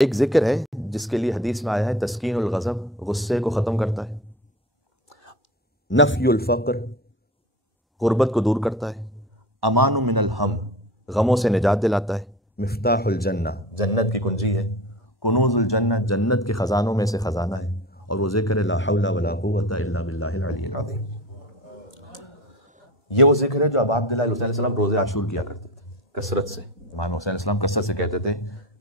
ایک ذکر ہے جس کے لیے حدیث میں آیا ہے تسکین الغضب، غصے کو ختم کرتا ہے، نفی الفقر، غربت کو دور کرتا ہے، امان من الہم، غموں سے نجات دلاتا ہے، مفتاح الجنہ، جنت کی کنجی ہے، کنوز الجنہ، جنت کے خزانوں میں سے خزانہ ہے، اور وہ ذکر لا حول ولا قوت الا باللہ العلی العظیم۔ یہ وہ ذکر ہے جو ابا عبداللہ حسین علیہ السلام روزے عاشور کیا کرتے تھے کثرت سے۔ امام حسین علیہ السلام کثرت سے کہتے تھے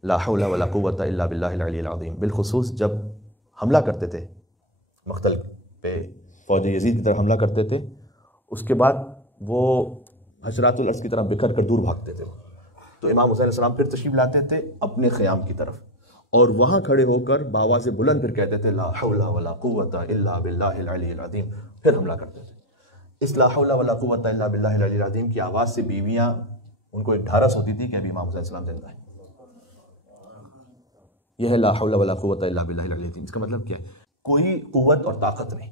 لا حول ولا قوت الا باللہ العلی العظیم، بالخصوص جب حملہ کرتے تھے مقتل پہ، فوج یزید کی طرف حملہ کرتے تھے، اس کے بعد وہ حشرات الارض کی طرح بکھر کر دور بھاگتے تھے، تو امام حسین علیہ السلام پھر تشریف لاتے تھے اپنے خیام کی طرف، اور وہاں کھڑے ہو کر بآواز بلند پھر کہتے تھے لا حول ولا قوت الا باللہ العلی العظیم، پھر حملہ کرتے تھے۔ اس لا حول ولا قوت الا باللہ العلی العظیم کی آواز سے بیویاں ان کو ایک ڈھارس ہوتی تھی کہ ابھی امام حسین علیہ السلام زندہ ہے۔ یہ ہے لا حول ولا قوت الا باللہ العلی العظیم۔ اس کا مطلب کیا ہے؟ کوئی قوت اور طاقت نہیں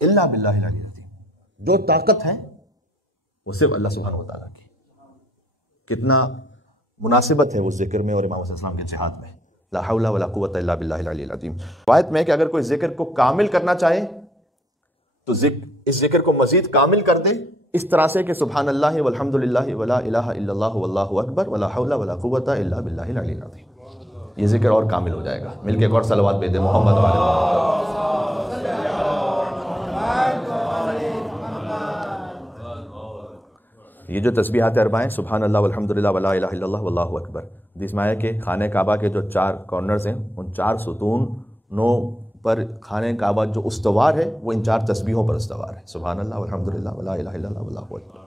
الا باللہ العلی العظیم، جو طاقت ہے وہ صرف اللہ سبحانہ و تعالیٰ کی۔ کتنا مناسبت ہے اس ذکر میں اور امام حسین السلام کے جہاد میں، لا حول ولا قوت الا باللہ العلی العظیم۔ روایت میں ہے کہ اگر کوئی ذکر کو کامل کرنا چاہے تو اس ذکر کو مزید کامل کر دے اس طرح سے کہ سبحان اللہ والحمد للہ ولا الہ الا اللہ واللہ اکبر ولا حول ولا قوت الا باللہ العلی العظیم، یہ ذکر اور کامل ہو جائے گا۔ مل کے ایک اور صلوات بھیج دیں محمد وعلی محمد۔ یہ جو تسبیحات اربع ہیں سبحان اللہ والحمد للہ ولا الہ الا اللہ واللہ اکبر، حدیث میں آیا کہ خانہ کعبہ کے جو 4 کارنرز ہیں ان 4 ستونوں پر خانہ کعبہ جو استوار ہے وہ ان 4 تسبیحوں پر استوار ہے، سبحان اللہ والحمد للہ ولا الہ الا اللہ واللہ اکبر۔